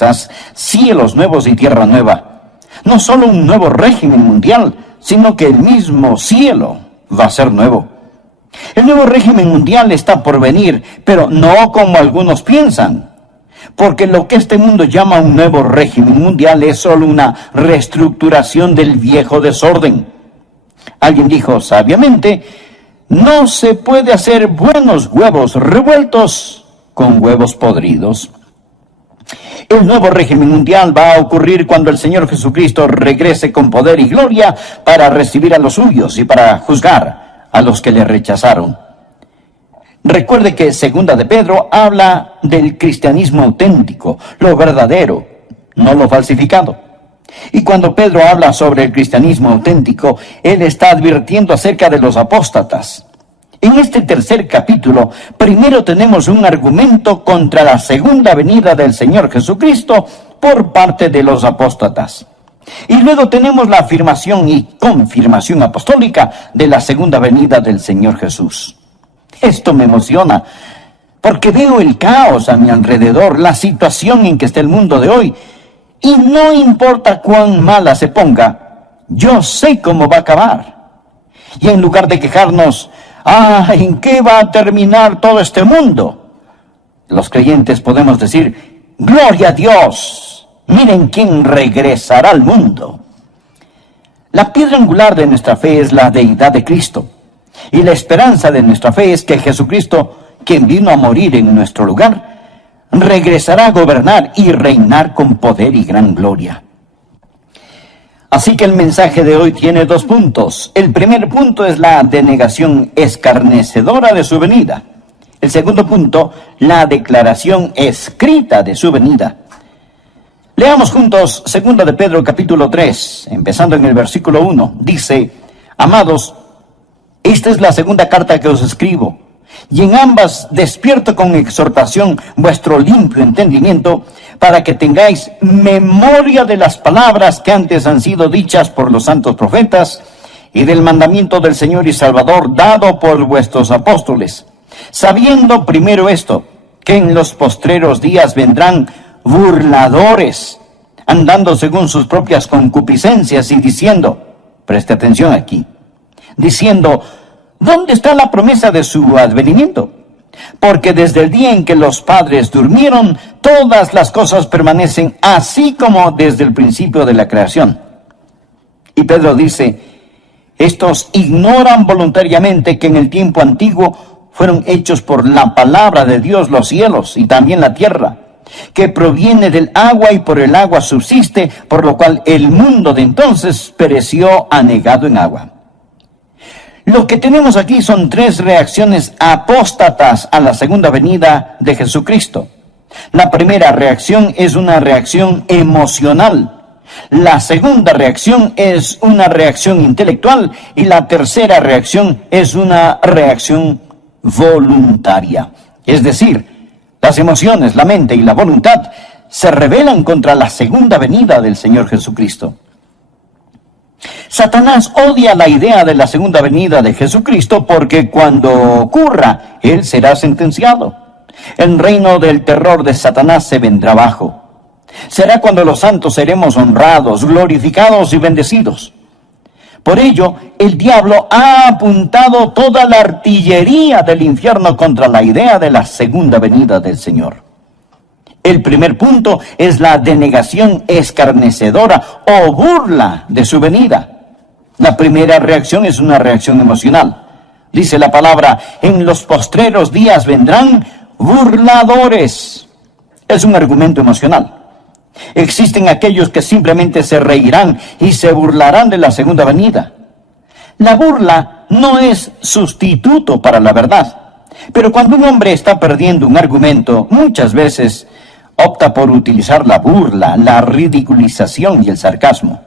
promesas, cielos nuevos y tierra nueva. No solo un nuevo régimen mundial, sino que el mismo cielo va a ser nuevo. El nuevo régimen mundial está por venir, pero no como algunos piensan. Porque lo que este mundo llama un nuevo régimen mundial es solo una reestructuración del viejo desorden. Alguien dijo sabiamente, no se puede hacer buenos huevos revueltos con huevos podridos. El nuevo régimen mundial va a ocurrir cuando el Señor Jesucristo regrese con poder y gloria para recibir a los suyos y para juzgar a los que le rechazaron. Recuerde que Segunda de Pedro habla del cristianismo auténtico, lo verdadero, no lo falsificado. Y cuando Pedro habla sobre el cristianismo auténtico, él está advirtiendo acerca de los apóstatas. En este tercer capítulo, primero tenemos un argumento contra la segunda venida del Señor Jesucristo por parte de los apóstatas. Y luego tenemos la afirmación y confirmación apostólica de la segunda venida del Señor Jesús. Esto me emociona, porque veo el caos a mi alrededor, la situación en que está el mundo de hoy, y no importa cuán mala se ponga, yo sé cómo va a acabar. Y en lugar de quejarnos, ¿en qué va a terminar todo este mundo?, los creyentes podemos decir, ¡gloria a Dios! Miren quién regresará al mundo. La piedra angular de nuestra fe es la deidad de Cristo. Y la esperanza de nuestra fe es que Jesucristo, quien vino a morir en nuestro lugar, regresará a gobernar y reinar con poder y gran gloria. Así que el mensaje de hoy tiene 2 puntos. El primer punto es la denegación escarnecedora de su venida. El segundo punto, la declaración escrita de su venida. Leamos juntos 2 de Pedro capítulo 3, empezando en el versículo 1. Dice, amados, esta es la segunda carta que os escribo, y en ambas despierto con exhortación vuestro limpio entendimiento, para que tengáis memoria de las palabras que antes han sido dichas por los santos profetas, y del mandamiento del Señor y Salvador dado por vuestros apóstoles, sabiendo primero esto, que en los postreros días vendrán burladores, andando según sus propias concupiscencias y diciendo, preste atención aquí, diciendo, ¿dónde está la promesa de su advenimiento? Porque desde el día en que los padres durmieron, todas las cosas permanecen así como desde el principio de la creación. Y Pedro dice, estos ignoran voluntariamente que en el tiempo antiguo fueron hechos por la palabra de Dios los cielos y también la tierra, que proviene del agua y por el agua subsiste, por lo cual el mundo de entonces pereció anegado en agua. Lo que tenemos aquí son 3 reacciones apóstatas a la segunda venida de Jesucristo. La primera reacción es una reacción emocional. La segunda reacción es una reacción intelectual. Y la tercera reacción es una reacción voluntaria. Es decir, las emociones, la mente y la voluntad se rebelan contra la segunda venida del Señor Jesucristo. Satanás odia la idea de la segunda venida de Jesucristo porque cuando ocurra, él será sentenciado. El reino del terror de Satanás se vendrá abajo. Será cuando los santos seremos honrados, glorificados y bendecidos. Por ello, el diablo ha apuntado toda la artillería del infierno contra la idea de la segunda venida del Señor. El primer punto es la denegación escarnecedora o burla de su venida. La primera reacción es una reacción emocional. Dice la palabra, en los postreros días vendrán burladores. Es un argumento emocional. Existen aquellos que simplemente se reirán y se burlarán de la segunda venida. La burla no es sustituto para la verdad. Pero cuando un hombre está perdiendo un argumento, muchas veces opta por utilizar la burla, la ridiculización y el sarcasmo.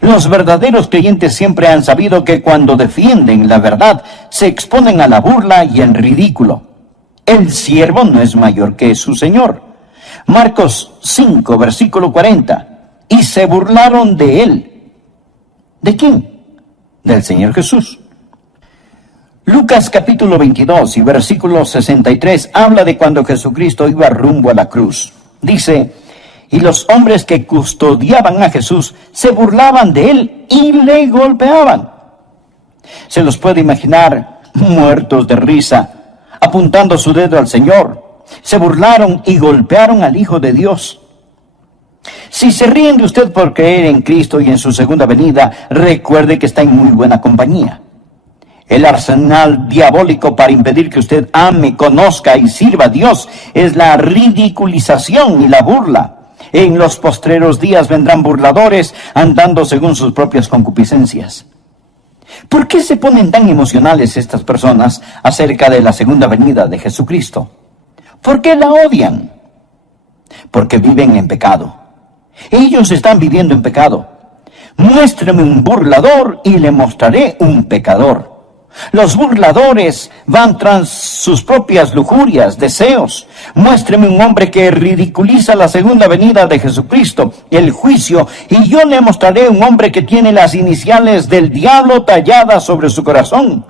Los verdaderos creyentes siempre han sabido que cuando defienden la verdad, se exponen a la burla y el ridículo. El siervo no es mayor que su señor. Marcos 5, versículo 40. Y se burlaron de él. ¿De quién? Del Señor Jesús. Lucas capítulo 22 y versículo 63 habla de cuando Jesucristo iba rumbo a la cruz. Dice, Y los hombres que custodiaban a Jesús se burlaban de él y le golpeaban. Se los puede imaginar muertos de risa, apuntando su dedo al Señor. Se burlaron y golpearon al Hijo de Dios. Si se ríen de usted por creer en Cristo y en su segunda venida, recuerde que está en muy buena compañía. El arsenal diabólico para impedir que usted ame, conozca y sirva a Dios es la ridiculización y la burla. En los postreros días vendrán burladores andando según sus propias concupiscencias. ¿Por qué se ponen tan emocionales estas personas acerca de la segunda venida de Jesucristo? ¿Por qué la odian? Porque viven en pecado. Ellos están viviendo en pecado. Muéstreme un burlador y le mostraré un pecador. Los burladores van tras sus propias lujurias, deseos. Muéstreme un hombre que ridiculiza la segunda venida de Jesucristo, el juicio, y yo le mostraré un hombre que tiene las iniciales del diablo talladas sobre su corazón.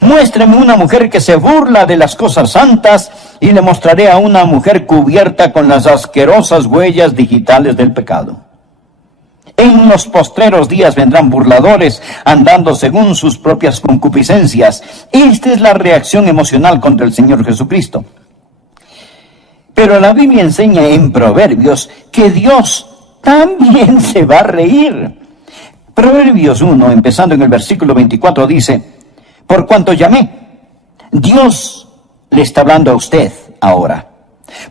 Muéstreme una mujer que se burla de las cosas santas, y le mostraré a una mujer cubierta con las asquerosas huellas digitales del pecado. En los postreros días vendrán burladores andando según sus propias concupiscencias. Esta es la reacción emocional contra el Señor Jesucristo. Pero la Biblia enseña en Proverbios que Dios también se va a reír. Proverbios 1, empezando en el versículo 24, dice: por cuanto llamé, Dios le está hablando a usted ahora.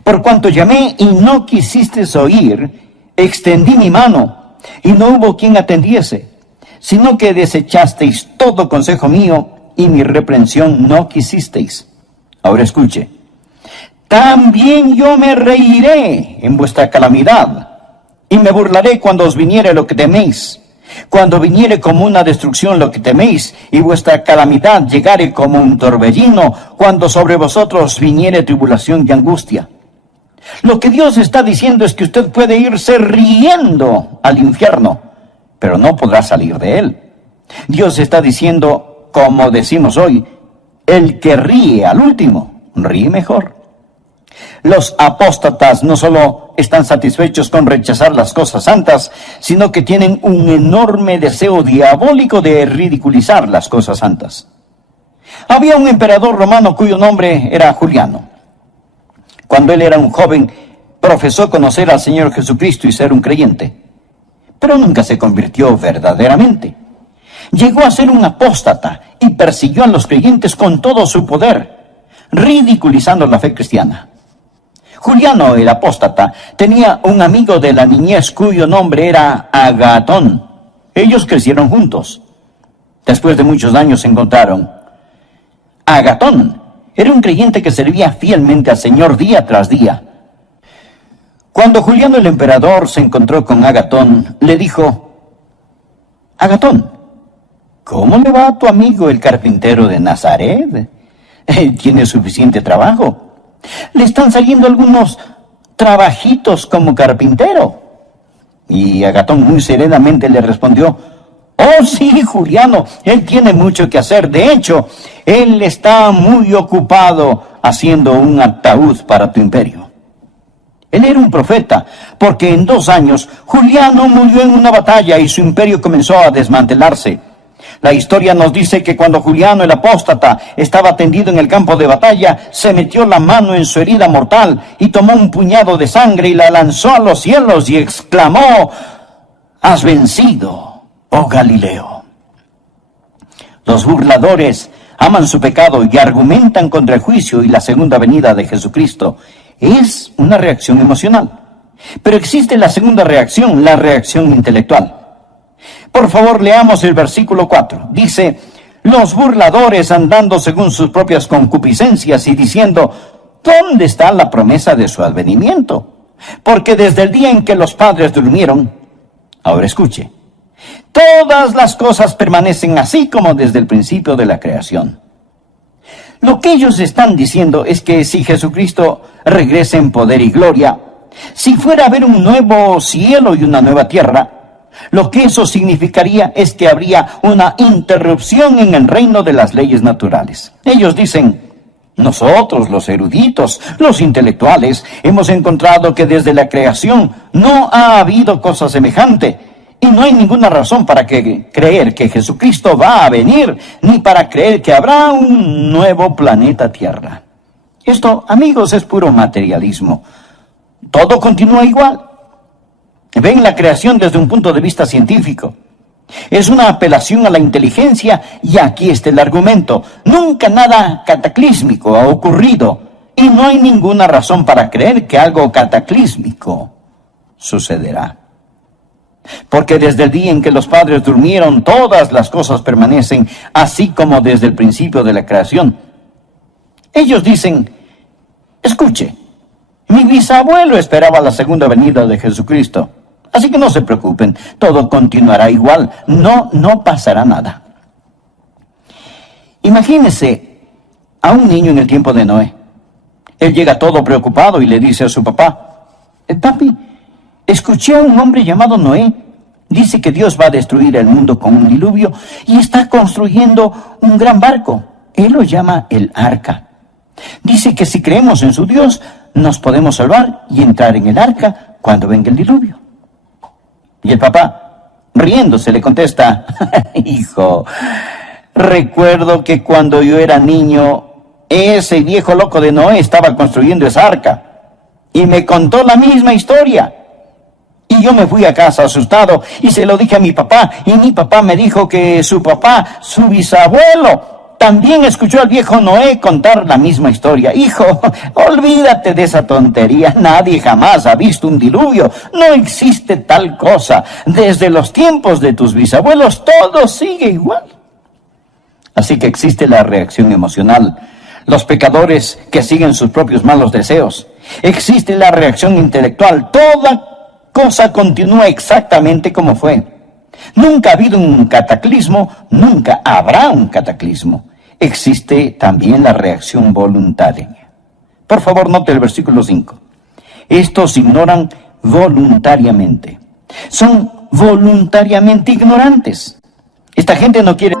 Por cuanto llamé y no quisisteis oír, extendí mi mano, y no hubo quien atendiese, sino que desechasteis todo consejo mío, y mi reprensión no quisisteis. Ahora escuche: también yo me reiré en vuestra calamidad, y me burlaré cuando os viniere lo que teméis. Cuando viniere como una destrucción lo que teméis, y vuestra calamidad llegare como un torbellino, cuando sobre vosotros viniere tribulación y angustia. Lo que Dios está diciendo es que usted puede irse riendo al infierno, pero no podrá salir de él. Dios está diciendo, como decimos hoy, el que ríe al último, ríe mejor. Los apóstatas no solo están satisfechos con rechazar las cosas santas, sino que tienen un enorme deseo diabólico de ridiculizar las cosas santas. Había un emperador romano cuyo nombre era Juliano. Cuando él era un joven, profesó conocer al Señor Jesucristo y ser un creyente, pero nunca se convirtió verdaderamente. Llegó a ser un apóstata y persiguió a los creyentes con todo su poder, ridiculizando la fe cristiana. Juliano, el apóstata, tenía un amigo de la niñez cuyo nombre era Agatón. Ellos crecieron juntos. Después de muchos años se encontraron. Agatón era un creyente que servía fielmente al Señor día tras día. Cuando Juliano el emperador se encontró con Agatón, le dijo: Agatón, ¿cómo le va a tu amigo el carpintero de Nazaret? Tiene suficiente trabajo. Le están saliendo algunos trabajitos como carpintero. Y Agatón muy serenamente le respondió: oh sí, Juliano, él tiene mucho que hacer. De hecho, él está muy ocupado haciendo un ataúd para tu imperio. Él era un profeta, porque en 2 años Juliano murió en una batalla y su imperio comenzó a desmantelarse. La historia nos dice que cuando Juliano el apóstata estaba tendido en el campo de batalla, se metió la mano en su herida mortal y tomó un puñado de sangre y la lanzó a los cielos y exclamó: has vencido, oh Galileo. Los burladores aman su pecado y argumentan contra el juicio y la segunda venida de Jesucristo. Es una reacción emocional. Pero existe la segunda reacción, la reacción intelectual. Por favor, leamos el versículo 4. Dice: los burladores andando según sus propias concupiscencias y diciendo: ¿dónde está la promesa de su advenimiento? Porque desde el día en que los padres durmieron, ahora escuche, todas las cosas permanecen así como desde el principio de la creación. Lo que ellos están diciendo es que si Jesucristo regresa en poder y gloria, si fuera a haber un nuevo cielo y una nueva tierra, lo que eso significaría es que habría una interrupción en el reino de las leyes naturales. Ellos dicen: Nosotros, los eruditos, los intelectuales, hemos encontrado que desde la creación no ha habido cosa semejante, y no hay ninguna razón para creer que Jesucristo va a venir, ni para creer que habrá un nuevo planeta Tierra. Esto, amigos, es puro materialismo. Todo continúa igual. Ven la creación desde un punto de vista científico. Es una apelación a la inteligencia, y aquí está el argumento. Nunca nada cataclísmico ha ocurrido, y no hay ninguna razón para creer que algo cataclísmico sucederá. Porque desde el día en que los padres durmieron, todas las cosas permanecen, así como desde el principio de la creación. Ellos dicen, escuche, mi bisabuelo esperaba la segunda venida de Jesucristo. Así que no se preocupen, todo continuará igual, no pasará nada. Imagínese a un niño en el tiempo de Noé. Él llega todo preocupado y le dice a su papá, papi, escuché a un hombre llamado Noé. Dice que Dios va a destruir el mundo con un diluvio y está construyendo un gran barco. Él lo llama el arca. Dice que si creemos en su Dios, nos podemos salvar y entrar en el arca cuando venga el diluvio. Y el papá, riéndose, le contesta, hijo, recuerdo que cuando yo era niño, ese viejo loco de Noé estaba construyendo esa arca y me contó la misma historia. Y yo me fui a casa asustado y se lo dije a mi papá, y mi papá me dijo que su papá, su bisabuelo, también escuchó al viejo Noé contar la misma historia. Hijo, olvídate de esa tontería. Nadie jamás ha visto un diluvio. No existe tal cosa. Desde los tiempos de tus bisabuelos todo sigue igual. Así que existe la reacción emocional. Los pecadores que siguen sus propios malos deseos. Existe la reacción intelectual. Toda cosa continúa exactamente como fue. Nunca ha habido un cataclismo, nunca habrá un cataclismo. Existe también la reacción voluntaria. Por favor, note el versículo 5. Estos ignoran voluntariamente. Son voluntariamente ignorantes. Esta gente no quiere...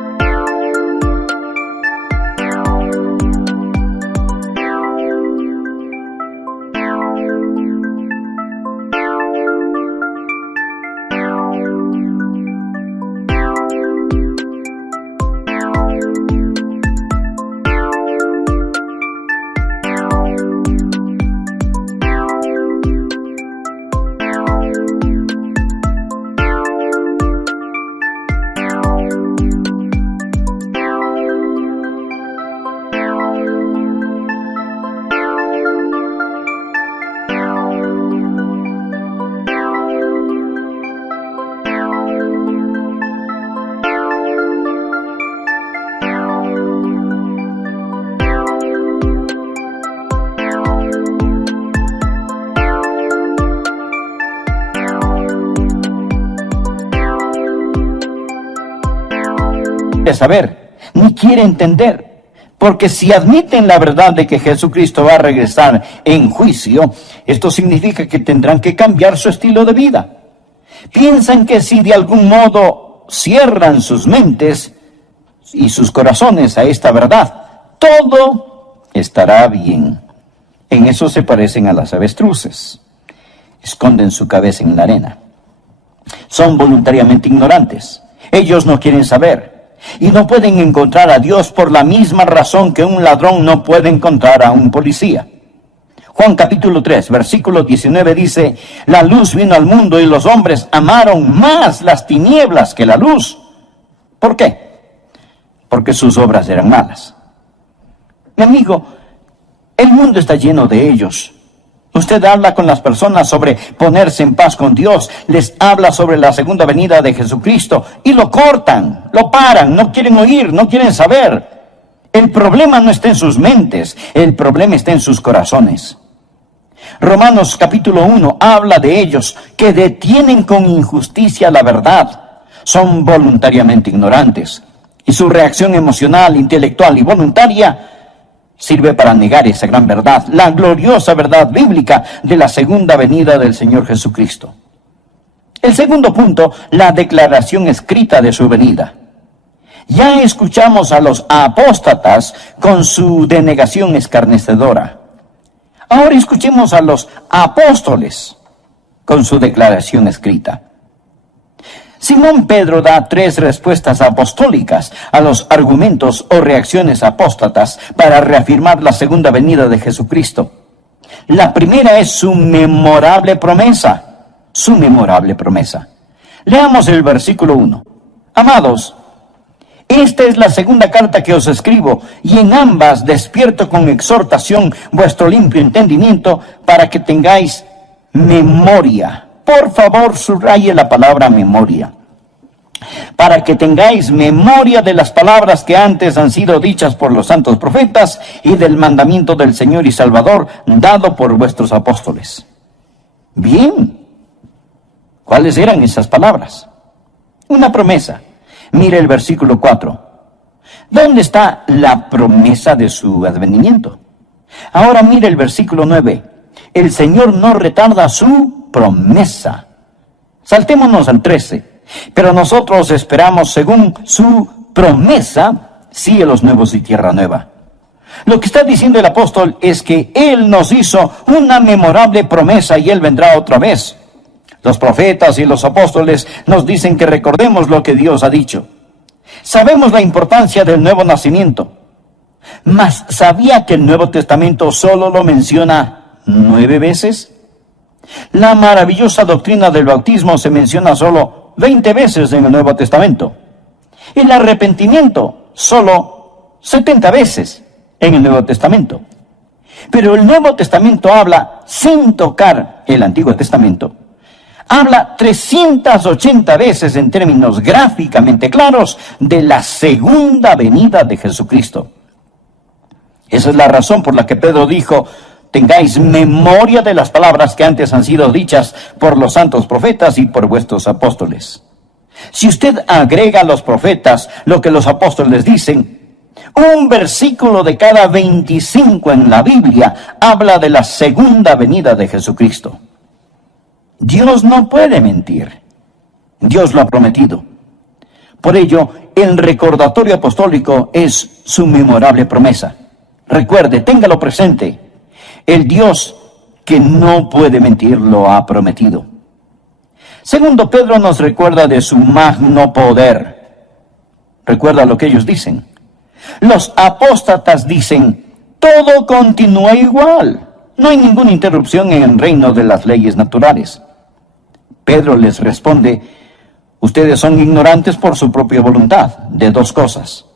saber, ni quiere entender, porque si admiten la verdad de que Jesucristo va a regresar en juicio, esto significa que tendrán que cambiar su estilo de vida. Piensan que si de algún modo cierran sus mentes y sus corazones a esta verdad, todo estará bien. En eso se parecen a las avestruces. Esconden su cabeza en la arena. Son voluntariamente ignorantes. Ellos no quieren saber. Y no pueden encontrar a Dios por la misma razón que un ladrón no puede encontrar a un policía. Juan capítulo 3, versículo 19 dice, la luz vino al mundo y los hombres amaron más las tinieblas que la luz. ¿Por qué? Porque sus obras eran malas. Mi amigo, el mundo está lleno de ellos. Usted habla con las personas sobre ponerse en paz con Dios, les habla sobre la segunda venida de Jesucristo y lo cortan, lo paran, no quieren oír, no quieren saber. El problema no está en sus mentes, el problema está en sus corazones. Romanos capítulo 1 habla de ellos que detienen con injusticia la verdad, son voluntariamente ignorantes y su reacción emocional, intelectual y voluntaria sirve para negar esa gran verdad, la gloriosa verdad bíblica de la segunda venida del Señor Jesucristo. El segundo punto, la declaración escrita de su venida. Ya escuchamos a los apóstatas con su denegación escarnecedora. Ahora escuchemos a los apóstoles con su declaración escrita. Simón Pedro da 3 respuestas apostólicas a los argumentos o reacciones apóstatas para reafirmar la segunda venida de Jesucristo. La primera es su memorable promesa. Su memorable promesa. Leamos el versículo 1. Amados, esta es la segunda carta que os escribo, y en ambas despierto con exhortación vuestro limpio entendimiento para que tengáis memoria. Por favor, subraye la palabra memoria. Para que tengáis memoria de las palabras que antes han sido dichas por los santos profetas y del mandamiento del Señor y Salvador dado por vuestros apóstoles. Bien. ¿Cuáles eran esas palabras? Una promesa. Mire el versículo 4. ¿Dónde está la promesa de su advenimiento? Ahora mire el versículo 9. El Señor no retarda su promesa. Saltémonos al 13. Pero nosotros esperamos, según su promesa, cielos nuevos y tierra nueva. Lo que está diciendo el apóstol es que Él nos hizo una memorable promesa y Él vendrá otra vez. Los profetas y los apóstoles nos dicen que recordemos lo que Dios ha dicho. Sabemos la importancia del nuevo nacimiento. Mas, ¿sabía que el Nuevo Testamento solo lo menciona 9 veces? La maravillosa doctrina del bautismo se menciona solo 20 veces en el Nuevo Testamento. El arrepentimiento solo 70 veces en el Nuevo Testamento. Pero el Nuevo Testamento habla, sin tocar el Antiguo Testamento, habla 380 veces en términos gráficamente claros de la segunda venida de Jesucristo. Esa es la razón por la que Pedro dijo, tengáis memoria de las palabras que antes han sido dichas por los santos profetas y por vuestros apóstoles. Si usted agrega a los profetas lo que los apóstoles dicen, un versículo de cada 25 en la Biblia habla de la segunda venida de Jesucristo. Dios no puede mentir. Dios lo ha prometido. Por ello, el recordatorio apostólico es su memorable promesa. Recuerde, téngalo presente. El Dios que no puede mentir lo ha prometido. Segundo, Pedro nos recuerda de su magno poder. Recuerda lo que ellos dicen. Los apóstatas dicen, todo continúa igual. No hay ninguna interrupción en el reino de las leyes naturales. Pedro les responde, ustedes son ignorantes por su propia voluntad de 2 cosas.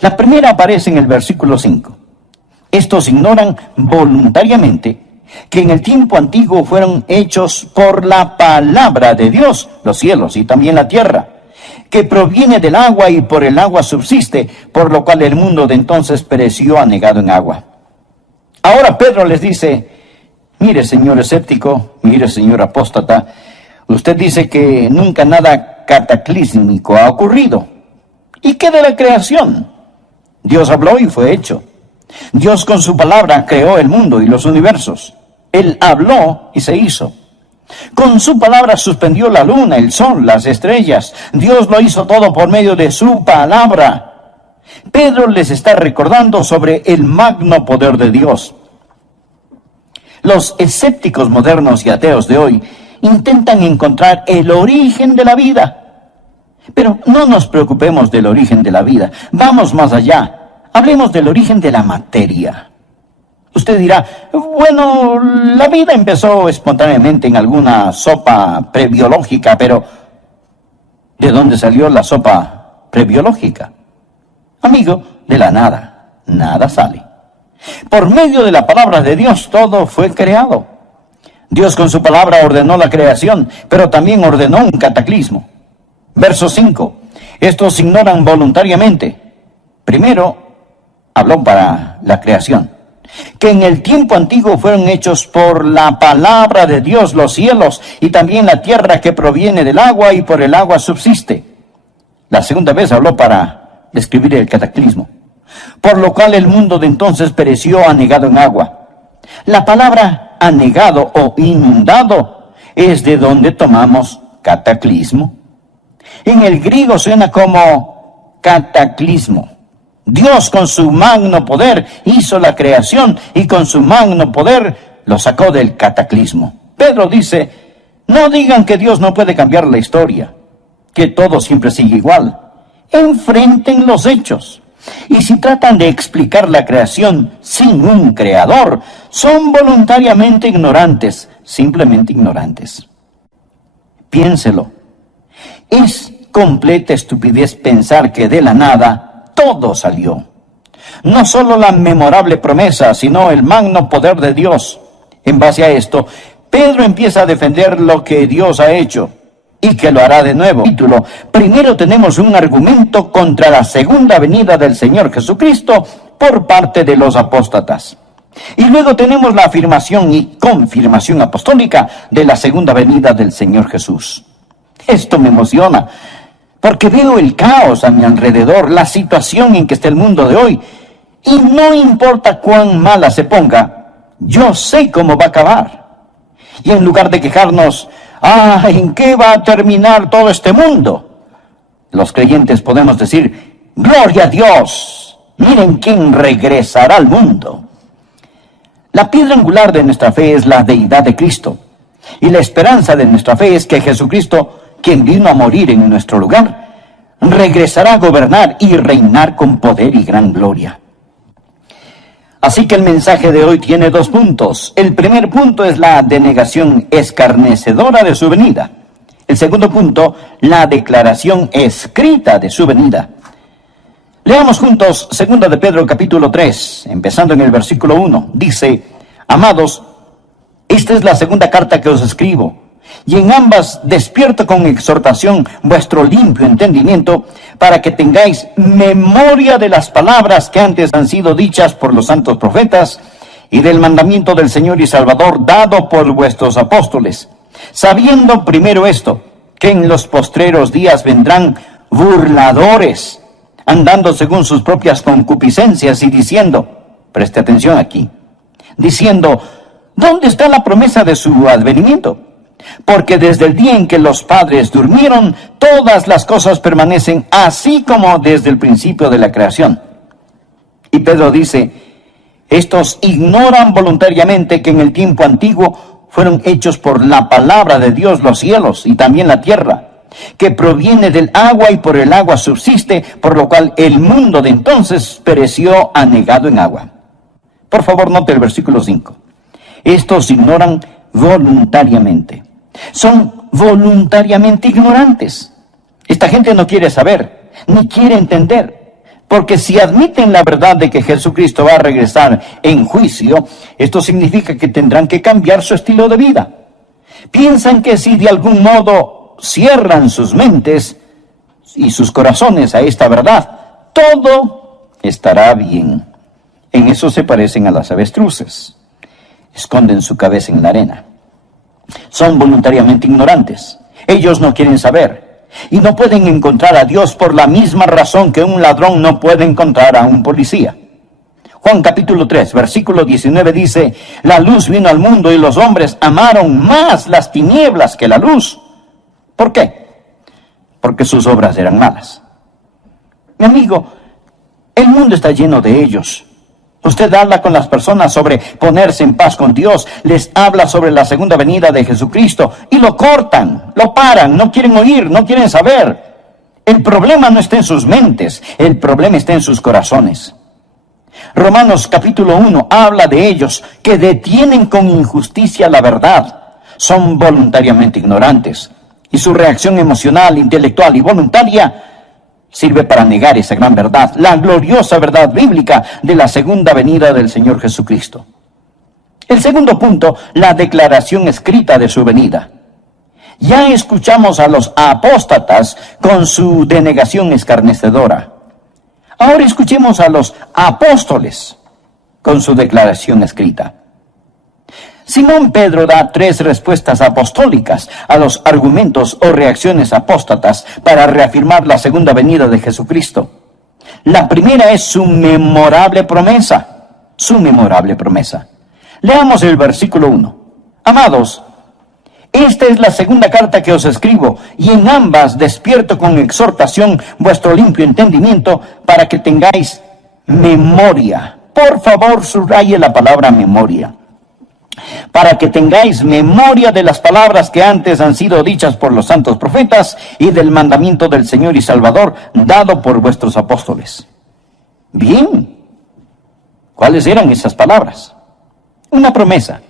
La primera aparece en el versículo 5. Estos ignoran voluntariamente que en el tiempo antiguo fueron hechos por la palabra de Dios, los cielos y también la tierra, que proviene del agua y por el agua subsiste, por lo cual el mundo de entonces pereció anegado en agua. Ahora Pedro les dice, mire señor escéptico, mire señor apóstata, usted dice que nunca nada cataclísmico ha ocurrido. ¿Y qué de la creación? Dios habló y fue hecho. Dios con su palabra creó el mundo y los universos. Él habló y se hizo. Con su palabra suspendió la luna, el sol, las estrellas. Dios lo hizo todo por medio de su palabra. Pedro les está recordando sobre el magno poder de Dios. Los escépticos modernos y ateos de hoy intentan encontrar el origen de la vida. Pero no nos preocupemos del origen de la vida. Vamos más allá. Hablemos del origen de la materia. Usted dirá, bueno, la vida empezó espontáneamente en alguna sopa prebiológica, pero ¿de dónde salió la sopa prebiológica? Amigo, de la nada. Nada sale. Por medio de la palabra de Dios todo fue creado. Dios con su palabra ordenó la creación, pero también ordenó un cataclismo. Verso 5. Estos ignoran voluntariamente. Primero, habló para la creación, que en el tiempo antiguo fueron hechos por la palabra de Dios los cielos y también la tierra que proviene del agua y por el agua subsiste. La segunda vez habló para describir el cataclismo, por lo cual el mundo de entonces pereció anegado en agua. La palabra anegado o inundado es de donde tomamos cataclismo. En el griego suena como cataclismo. Dios con su magno poder hizo la creación y con su magno poder lo sacó del cataclismo. Pedro dice, no digan que Dios no puede cambiar la historia, que todo siempre sigue igual. Enfrenten los hechos. Y si tratan de explicar la creación sin un creador, son voluntariamente ignorantes, simplemente ignorantes. Piénselo. Es completa estupidez pensar que de la nada todo salió. No solo la memorable promesa, sino el magno poder de Dios. En base a esto, Pedro empieza a defender lo que Dios ha hecho y que lo hará de nuevo. Primero tenemos un argumento contra la segunda venida del Señor Jesucristo por parte de los apóstatas. Y luego tenemos la afirmación y confirmación apostólica de la segunda venida del Señor Jesús. Esto me emociona, porque veo el caos a mi alrededor, la situación en que está el mundo de hoy, y no importa cuán mala se ponga, yo sé cómo va a acabar. Y en lugar de quejarnos, ¿en qué va a terminar todo este mundo?, los creyentes podemos decir, ¡gloria a Dios! Miren quién regresará al mundo. La piedra angular de nuestra fe es la deidad de Cristo. Y la esperanza de nuestra fe es que Jesucristo, quien vino a morir en nuestro lugar, regresará a gobernar y reinar con poder y gran gloria. Así que el mensaje de hoy tiene 2 puntos. El primer punto es la denegación escarnecedora de su venida. El segundo punto, la declaración escrita de su venida. Leamos juntos 2 de Pedro capítulo 3, empezando en el versículo 1. Dice, amados, esta es la segunda carta que os escribo, y en ambas despierto con exhortación vuestro limpio entendimiento, para que tengáis memoria de las palabras que antes han sido dichas por los santos profetas, y del mandamiento del Señor y Salvador dado por vuestros apóstoles, sabiendo primero esto, que en los postreros días vendrán burladores, andando según sus propias concupiscencias y diciendo, preste atención aquí, diciendo, ¿dónde está la promesa de su advenimiento? Porque desde el día en que los padres durmieron, todas las cosas permanecen así como desde el principio de la creación. Y Pedro dice, estos ignoran voluntariamente que en el tiempo antiguo fueron hechos por la palabra de Dios los cielos y también la tierra, que proviene del agua y por el agua subsiste, por lo cual el mundo de entonces pereció anegado en agua. Por favor, note el versículo 5. Estos ignoran voluntariamente. Son voluntariamente ignorantes. Esta gente no quiere saber, ni quiere entender, porque si admiten la verdad de que Jesucristo va a regresar en juicio, esto significa que tendrán que cambiar su estilo de vida. Piensan que si de algún modo cierran sus mentes y sus corazones a esta verdad, todo estará bien. En eso se parecen a las avestruces. Esconden su cabeza en la arena. Son voluntariamente ignorantes. Ellos no quieren saber. Y no pueden encontrar a Dios por la misma razón que un ladrón no puede encontrar a un policía. Juan capítulo 3, versículo 19 dice, la luz vino al mundo y los hombres amaron más las tinieblas que la luz. ¿Por qué? Porque sus obras eran malas. Mi amigo, el mundo está lleno de ellos. Usted habla con las personas sobre ponerse en paz con Dios, les habla sobre la segunda venida de Jesucristo y lo cortan, lo paran, no quieren oír, no quieren saber. El problema no está en sus mentes, el problema está en sus corazones. Romanos capítulo 1 habla de ellos que detienen con injusticia la verdad, son voluntariamente ignorantes y su reacción emocional, intelectual y voluntaria sirve para negar esa gran verdad, la gloriosa verdad bíblica de la segunda venida del Señor Jesucristo. El segundo punto, la declaración escrita de su venida. Ya escuchamos a los apóstatas con su denegación escarnecedora. Ahora escuchemos a los apóstoles con su declaración escrita. Simón Pedro da 3 respuestas apostólicas a los argumentos o reacciones apóstatas para reafirmar la segunda venida de Jesucristo. La primera es su memorable promesa. Su memorable promesa. Leamos el versículo 1. Amados, Esta es la segunda carta que os escribo, y en ambas despierto con exhortación vuestro limpio entendimiento, para que tengáis memoria. Por favor, subraye la palabra memoria. Para que tengáis memoria de las palabras que antes han sido dichas por los santos profetas y del mandamiento del Señor y Salvador dado por vuestros apóstoles. Bien, ¿cuáles eran esas palabras? Una promesa.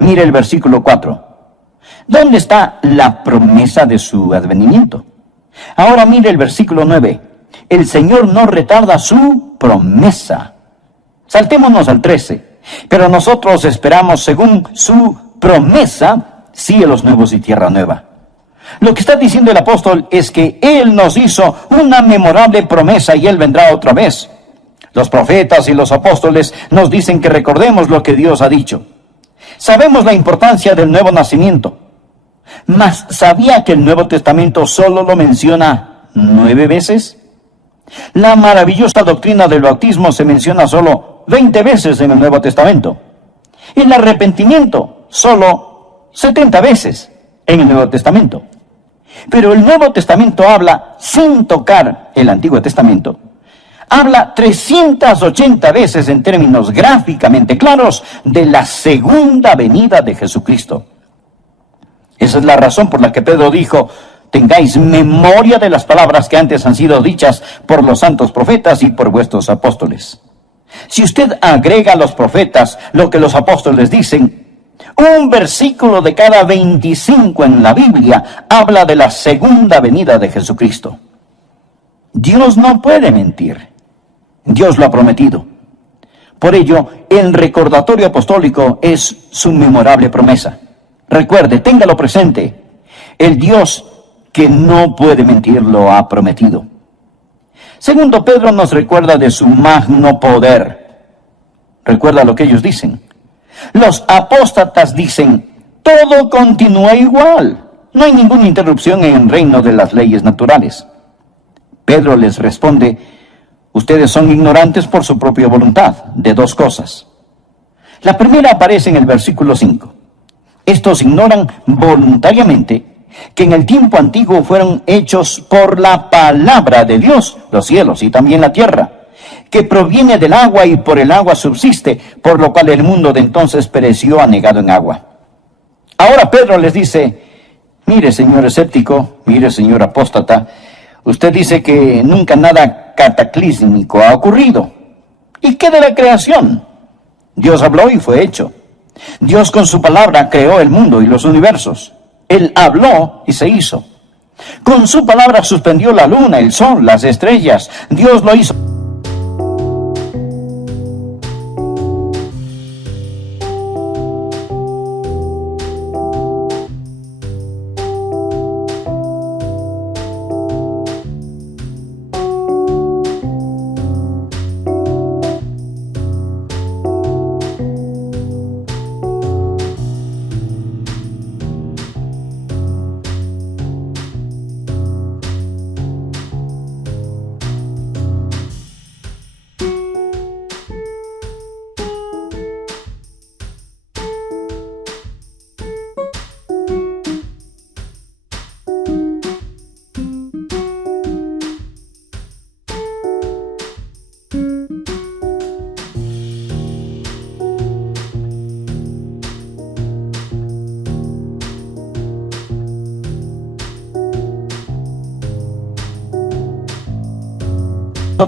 Mire el versículo 4. ¿Dónde está la promesa de su advenimiento? Ahora mire el versículo 9. El Señor no retarda su promesa. Saltémonos al 13. Pero nosotros esperamos, según su promesa, cielos nuevos y tierra nueva. Lo que está diciendo el apóstol es que Él nos hizo una memorable promesa y Él vendrá otra vez. Los profetas y los apóstoles nos dicen que recordemos lo que Dios ha dicho. Sabemos la importancia del nuevo nacimiento. Mas, ¿sabía que el Nuevo Testamento solo lo menciona 9 veces? La maravillosa doctrina del bautismo se menciona solo 20 veces en el Nuevo Testamento. El arrepentimiento solo 70 veces en el Nuevo Testamento. Pero el Nuevo Testamento habla, sin tocar el Antiguo Testamento, habla 380 veces en términos gráficamente claros de la segunda venida de Jesucristo. Esa es la razón por la que Pedro dijo: tengáis memoria de las palabras que antes han sido dichas por los santos profetas y por vuestros apóstoles. Si usted agrega a los profetas lo que los apóstoles dicen, un versículo de cada 25 en la Biblia habla de la segunda venida de Jesucristo. Dios no puede mentir. Dios lo ha prometido. Por ello, el recordatorio apostólico es su memorable promesa. Recuerde, téngalo presente. El Dios que no puede mentir lo ha prometido. Segundo, Pedro nos recuerda de su magno poder. Recuerda lo que ellos dicen. Los apóstatas dicen: todo continúa igual. No hay ninguna interrupción en el reino de las leyes naturales. Pedro les responde: ustedes son ignorantes por su propia voluntad de dos cosas. La primera aparece en el versículo 5. Estos ignoran voluntariamente que en el tiempo antiguo fueron hechos por la palabra de Dios los cielos y también la tierra, que proviene del agua y por el agua subsiste, por lo cual el mundo de entonces pereció anegado en agua. Ahora Pedro les dice: mire, señor escéptico, mire, señor apóstata, usted dice que nunca nada cataclísmico ha ocurrido. ¿Y qué de la creación? Dios habló y fue hecho. Dios con su palabra creó el mundo y los universos. Él habló y se hizo. Con su palabra suspendió la luna, el sol, las estrellas. Dios lo hizo.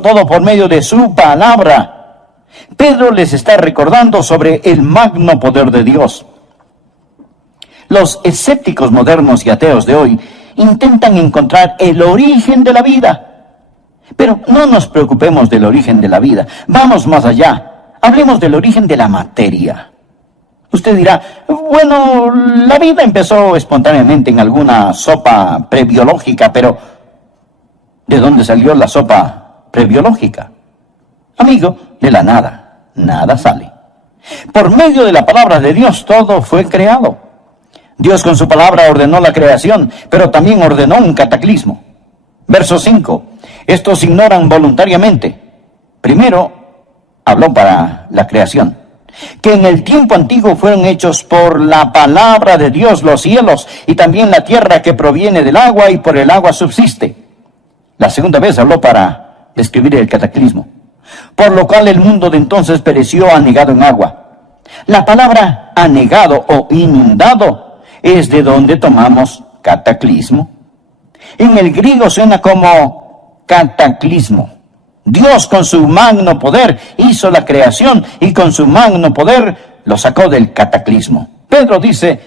Todo por medio de su palabra. Pedro les está recordando sobre el magno poder de Dios. Los escépticos modernos y ateos de hoy intentan encontrar el origen de la vida. Pero no nos preocupemos del origen de la vida. Vamos más allá. Hablemos del origen de la materia. Usted dirá: bueno, la vida empezó espontáneamente en alguna sopa prebiológica, pero ¿de dónde salió la sopa prebiológica? Amigo, de la nada, nada sale. Por medio de la palabra de Dios todo fue creado. Dios con su palabra ordenó la creación, pero también ordenó un cataclismo. Verso 5. Estos ignoran voluntariamente. Primero, habló para la creación. que en el tiempo antiguo fueron hechos por la palabra de Dios los cielos y también la tierra que proviene del agua y por el agua subsiste. La segunda vez habló para describir el cataclismo, por lo cual el mundo de entonces pereció anegado en agua. La palabra anegado o inundado es de donde tomamos cataclismo. En el griego suena como cataclismo. Dios con su magno poder hizo la creación y con su magno poder lo sacó del cataclismo. Pedro dice,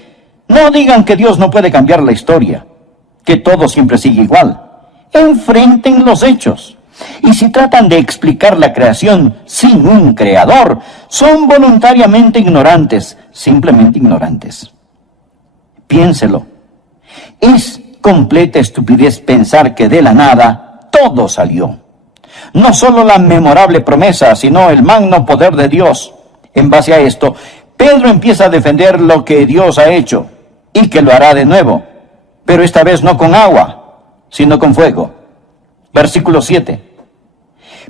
no digan que Dios no puede cambiar la historia, que todo siempre sigue igual. Enfrenten los hechos. Y si tratan de explicar la creación sin un creador, son voluntariamente ignorantes, simplemente ignorantes. Piénselo. Es completa estupidez pensar que de la nada todo salió. No solo la memorable promesa, sino el magno poder de Dios. En base a esto, Pedro empieza a defender lo que Dios ha hecho y que lo hará de nuevo, pero esta vez no con agua, sino con fuego. Versículo 7.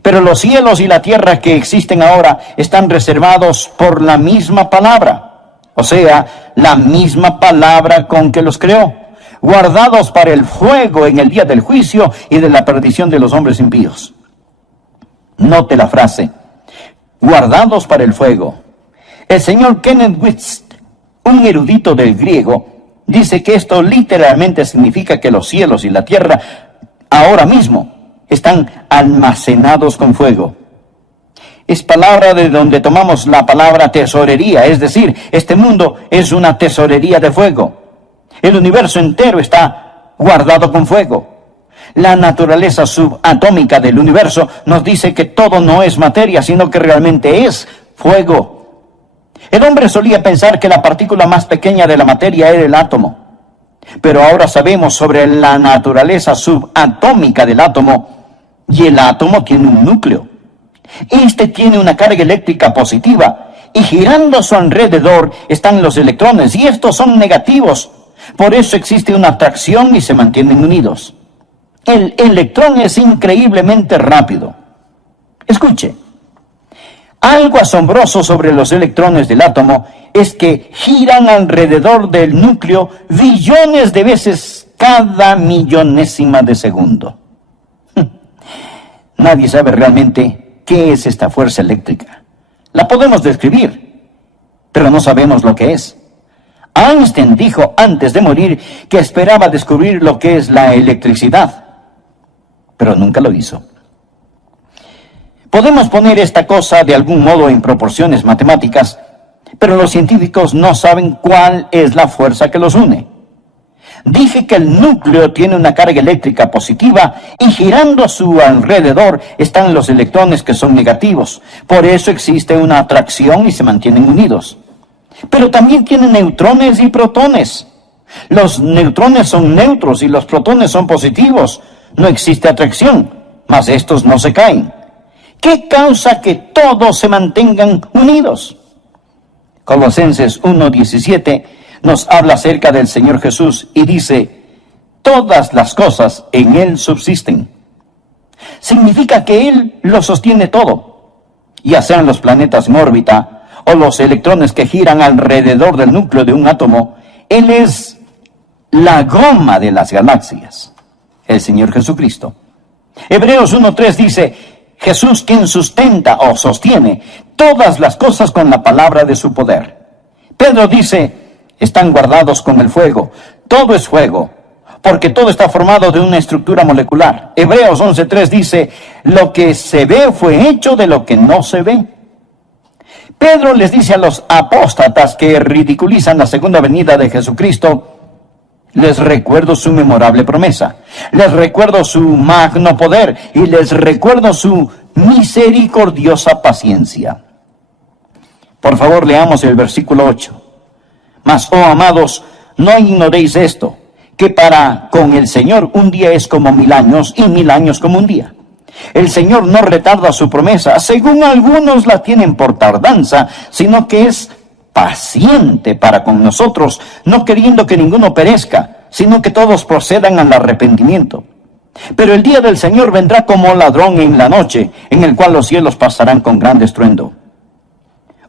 Pero los cielos y la tierra que existen ahora están reservados por la misma palabra, o sea, la misma palabra con que los creó, guardados para el fuego en el día del juicio y de la perdición de los hombres impíos. Note la frase, guardados para el fuego. El señor Kenneth Wuest, un erudito del griego, dice que esto literalmente significa que los cielos y la tierra ahora mismo están almacenados con fuego. Es palabra de donde tomamos la palabra tesorería, es decir, este mundo es una tesorería de fuego. El universo entero está guardado con fuego. La naturaleza subatómica del universo nos dice que todo no es materia, sino que realmente es fuego. El hombre solía pensar que la partícula más pequeña de la materia era el átomo. Pero ahora sabemos sobre la naturaleza subatómica del átomo, y el átomo tiene un núcleo. Este tiene una carga eléctrica positiva, y girando a su alrededor están los electrones, y estos son negativos. Por eso existe una atracción y se mantienen unidos. El electrón es increíblemente rápido. Escuche, algo asombroso sobre los electrones del átomo es que giran alrededor del núcleo billones de veces cada millonésima de segundo. Nadie sabe realmente qué es esta fuerza eléctrica. La podemos describir, pero no sabemos lo que es. Einstein dijo antes de morir que esperaba descubrir lo que es la electricidad, pero nunca lo hizo. Podemos poner esta cosa de algún modo en proporciones matemáticas, pero los científicos no saben cuál es la fuerza que los une. Dije que el núcleo tiene una carga eléctrica positiva y girando a su alrededor están los electrones que son negativos. Por eso existe una atracción y se mantienen unidos. Pero también tiene neutrones y protones. Los neutrones son neutros y los protones son positivos. No existe atracción, mas estos no se caen. ¿Qué causa que todos se mantengan unidos? Colosenses 1:17 nos habla acerca del Señor Jesús y dice, todas las cosas en Él subsisten. Significa que Él lo sostiene todo, ya sean los planetas en órbita o los electrones que giran alrededor del núcleo de un átomo. Él es la goma de las galaxias, el Señor Jesucristo. Hebreos 1:3 dice, Jesús quien sustenta o sostiene todas las cosas con la palabra de su poder. Pedro dice, están guardados con el fuego. Todo es fuego, porque todo está formado de una estructura molecular. Hebreos 11:3 dice, lo que se ve fue hecho de lo que no se ve. Pedro les dice a los apóstatas que ridiculizan la segunda venida de Jesucristo, les recuerdo su memorable promesa, les recuerdo su magno poder y les recuerdo su misericordiosa paciencia. Por favor, leamos el versículo 8. Mas, oh amados, no ignoréis esto, que para con el Señor un día es como 1000 años y 1000 años como un día. El Señor no retarda su promesa, según algunos la tienen por tardanza, sino que es paciente para con nosotros, no queriendo que ninguno perezca, sino que todos procedan al arrepentimiento. Pero el día del Señor vendrá como ladrón en la noche, en el cual los cielos pasarán con gran estruendo.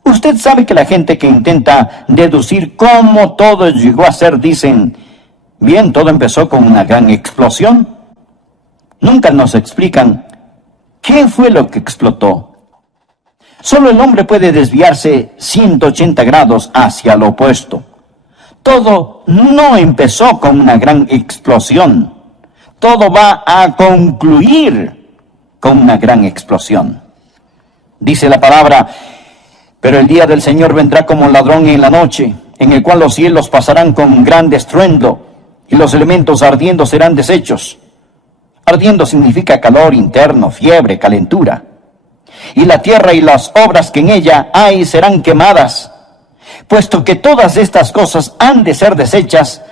Usted sabe que la gente que intenta deducir cómo todo llegó a ser, dicen, bien, todo empezó con una gran explosión. Nunca nos explican qué fue lo que explotó. Solo el hombre puede desviarse 180 grados hacia lo opuesto. Todo no empezó con una gran explosión. Todo va a concluir con una gran explosión. Dice la palabra, pero el día del Señor vendrá como ladrón en la noche, en el cual los cielos pasarán con gran estruendo, y los elementos ardiendo serán deshechos. Ardiendo significa calor interno, fiebre, calentura. Y la tierra y las obras que en ella hay serán quemadas. Puesto que todas estas cosas han de ser deshechas,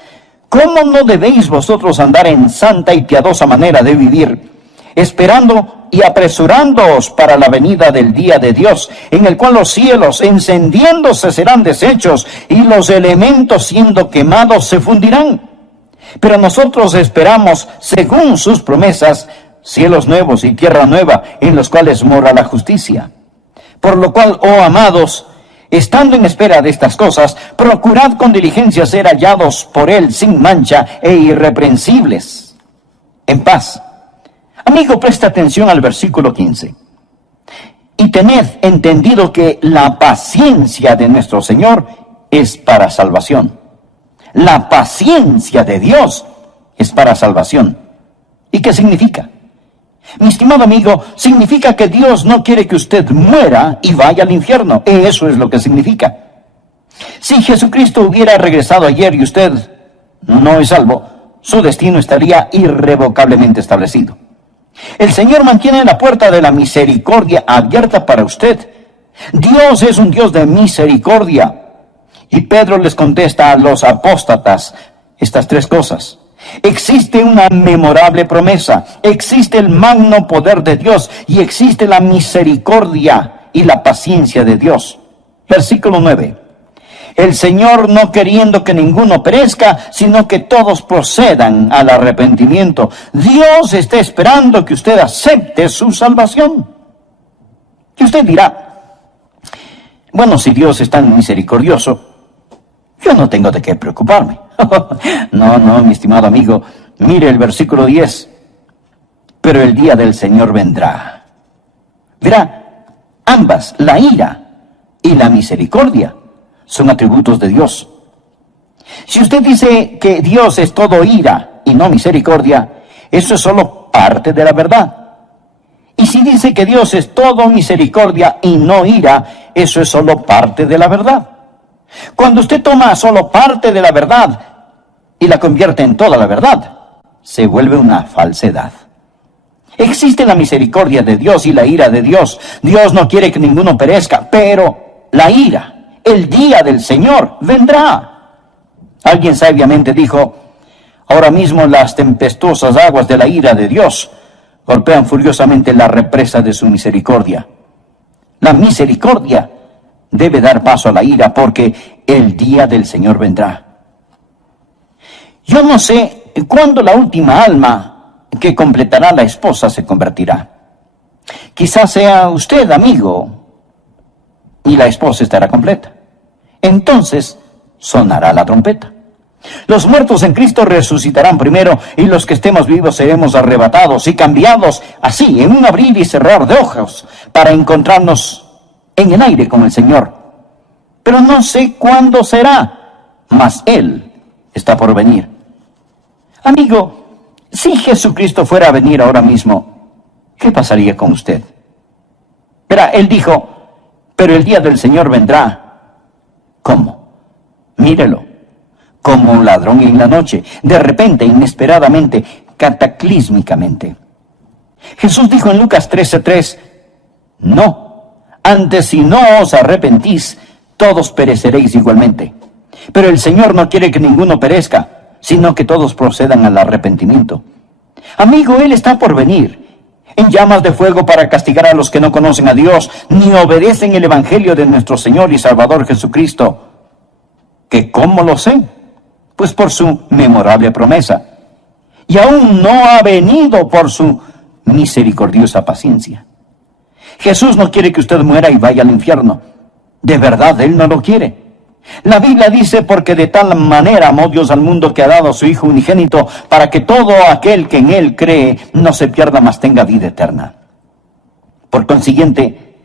¿cómo no debéis vosotros andar en santa y piadosa manera de vivir, esperando y apresurándoos para la venida del día de Dios, en el cual los cielos encendiéndose serán deshechos, y los elementos siendo quemados se fundirán? Pero nosotros esperamos, según sus promesas, cielos nuevos y tierra nueva, en los cuales mora la justicia. Por lo cual, oh amados, estando en espera de estas cosas, procurad con diligencia ser hallados por Él sin mancha e irreprensibles, en paz. Amigo, presta atención al versículo 15. Y tened entendido que la paciencia de nuestro Señor es para salvación. La paciencia de Dios es para salvación. ¿Y qué significa? Mi estimado amigo, significa que Dios no quiere que usted muera y vaya al infierno. Eso es lo que significa. Si Jesucristo hubiera regresado ayer y usted no es salvo, su destino estaría irrevocablemente establecido. El Señor mantiene la puerta de la misericordia abierta para usted. Dios es un Dios de misericordia. Y Pedro les contesta a los apóstatas estas tres cosas. Existe una memorable promesa, existe el magno poder de Dios y existe la misericordia y la paciencia de Dios. Versículo 9. El Señor no queriendo que ninguno perezca, sino que todos procedan al arrepentimiento. Dios está esperando que usted acepte su salvación. Y usted dirá, bueno, si Dios es tan misericordioso, yo no tengo de qué preocuparme. No, mi estimado amigo, mire el versículo 10. Pero el día del Señor vendrá. Verá, ambas, la ira y la misericordia, son atributos de Dios. Si usted dice que Dios es todo ira y no misericordia, eso es solo parte de la verdad. Y si dice que Dios es todo misericordia y no ira, eso es solo parte de la verdad. Cuando usted toma solo parte de la verdad y la convierte en toda la verdad, se vuelve una falsedad. Existe la misericordia de Dios y la ira de Dios. Dios no quiere que ninguno perezca, pero la ira, el día del Señor, vendrá. Alguien sabiamente dijo, ahora mismo las tempestuosas aguas de la ira de Dios golpean furiosamente la represa de su misericordia. La misericordia debe dar paso a la ira, porque el día del Señor vendrá. Yo no sé cuándo la última alma que completará la esposa se convertirá. Quizás sea usted, amigo, y la esposa estará completa. Entonces sonará la trompeta. Los muertos en Cristo resucitarán primero, y los que estemos vivos seremos arrebatados y cambiados, así, en un abrir y cerrar de ojos, para encontrarnos en el aire con el Señor. Pero no sé cuándo será, mas Él está por venir. Amigo, si Jesucristo fuera a venir ahora mismo, ¿qué pasaría con usted? Verá, Él dijo, pero el día del Señor vendrá. ¿Cómo? Mírelo, como un ladrón en la noche, de repente, inesperadamente, cataclísmicamente. Jesús dijo en Lucas 13:3, no, antes si no os arrepentís, todos pereceréis igualmente. Pero el Señor no quiere que ninguno perezca, sino que todos procedan al arrepentimiento. Amigo, Él está por venir, en llamas de fuego para castigar a los que no conocen a Dios, ni obedecen el Evangelio de nuestro Señor y Salvador Jesucristo. ¿Que cómo lo sé? Pues por su memorable promesa. Y aún no ha venido por su misericordiosa paciencia. Jesús no quiere que usted muera y vaya al infierno. De verdad, Él no lo quiere. La Biblia dice, porque de tal manera amó Dios al mundo que ha dado a su Hijo unigénito, para que todo aquel que en Él cree no se pierda, mas tenga vida eterna. Por consiguiente,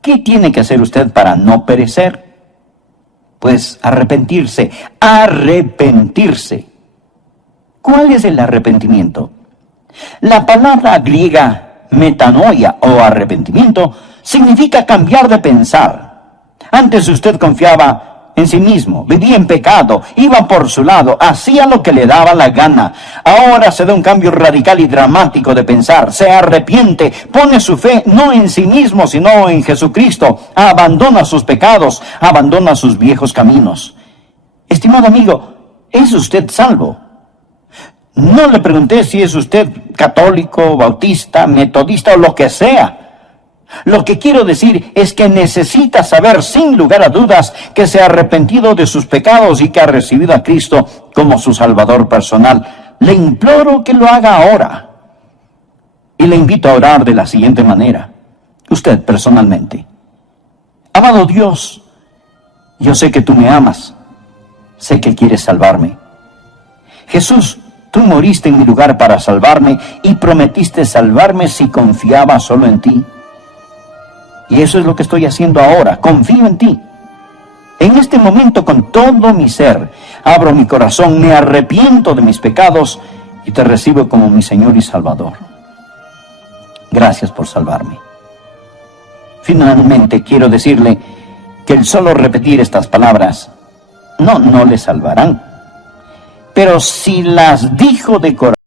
¿qué tiene que hacer usted para no perecer? Pues arrepentirse, arrepentirse. ¿Cuál es el arrepentimiento? La palabra griega metanoia o arrepentimiento significa cambiar de pensar. Antes usted confiaba en sí mismo, vivía en pecado, iba por su lado, hacía lo que le daba la gana. Ahora se da un cambio radical y dramático de pensar, se arrepiente, pone su fe no en sí mismo, sino en Jesucristo, abandona sus pecados, abandona sus viejos caminos. Estimado amigo, ¿es usted salvo? No le pregunté si es usted católico, bautista, metodista o lo que sea. Lo que quiero decir es que necesita saber sin lugar a dudas que se ha arrepentido de sus pecados y que ha recibido a Cristo como su Salvador personal. Le imploro que lo haga ahora. Y le invito a orar de la siguiente manera. Usted personalmente. Amado Dios, yo sé que tú me amas. Sé que quieres salvarme. Jesús, tú moriste en mi lugar para salvarme y prometiste salvarme si confiaba solo en ti. Y eso es lo que estoy haciendo ahora. Confío en ti. En este momento, con todo mi ser, abro mi corazón, me arrepiento de mis pecados y te recibo como mi Señor y Salvador. Gracias por salvarme. Finalmente, quiero decirle que el solo repetir estas palabras no le salvarán. Pero si las dijo de corazón,